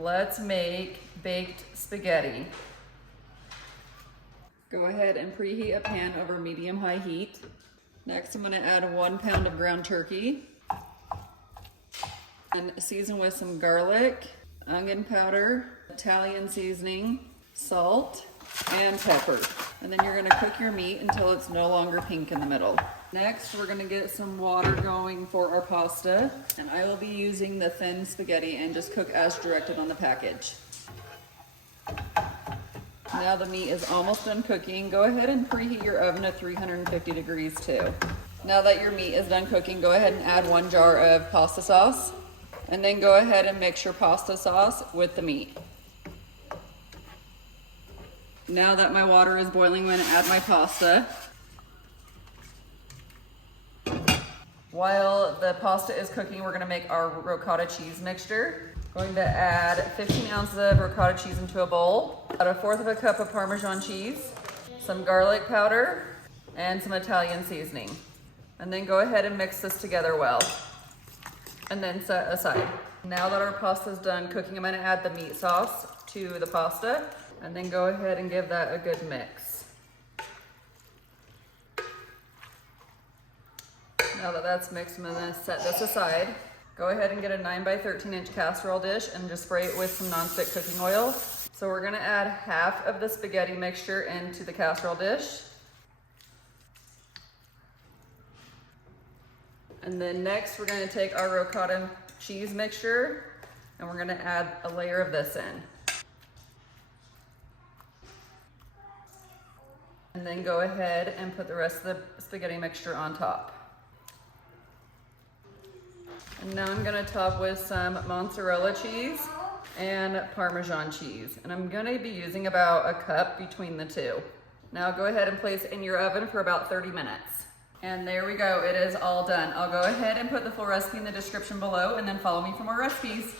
Let's make baked spaghetti. Go ahead and preheat a pan over medium-high heat. Next, I'm gonna add 1 pound of ground turkey and season with some garlic, onion powder, Italian seasoning, salt, and pepper. And then you're gonna cook your meat until it's no longer pink in the middle. Next, we're gonna get some water going for our pasta. And I will be using the thin spaghetti and just cook as directed on the package. Now the meat is almost done cooking. Go ahead and preheat your oven to 350 degrees too. Now that your meat is done cooking, go ahead and add 1 jar of pasta sauce. And then go ahead and mix your pasta sauce with the meat. Now that my water is boiling, I'm gonna add my pasta. While the pasta is cooking, we're gonna make our ricotta cheese mixture. Going to add 15 ounces of ricotta cheese into a bowl. Add 1/4 cup of Parmesan cheese, some garlic powder, and some Italian seasoning. And then go ahead and mix this together well. And then set aside. Now that our pasta is done cooking, I'm gonna add the meat sauce to the pasta. And then go ahead and give that a good mix. Now that that's mixed, I'm gonna set this aside. Go ahead and get a 9 by 13 inch casserole dish and just spray it with some nonstick cooking oil. So we're gonna add half of the spaghetti mixture into the casserole dish. And then next we're gonna take our ricotta cheese mixture and we're gonna add a layer of this in. And then go ahead and put the rest of the spaghetti mixture on top. And now I'm gonna top with some mozzarella cheese and Parmesan cheese. And I'm gonna be using about a cup between the two. Now go ahead and place it in your oven for about 30 minutes. And there we go, it is all done. I'll go ahead and put the full recipe in the description below and then follow me for more recipes.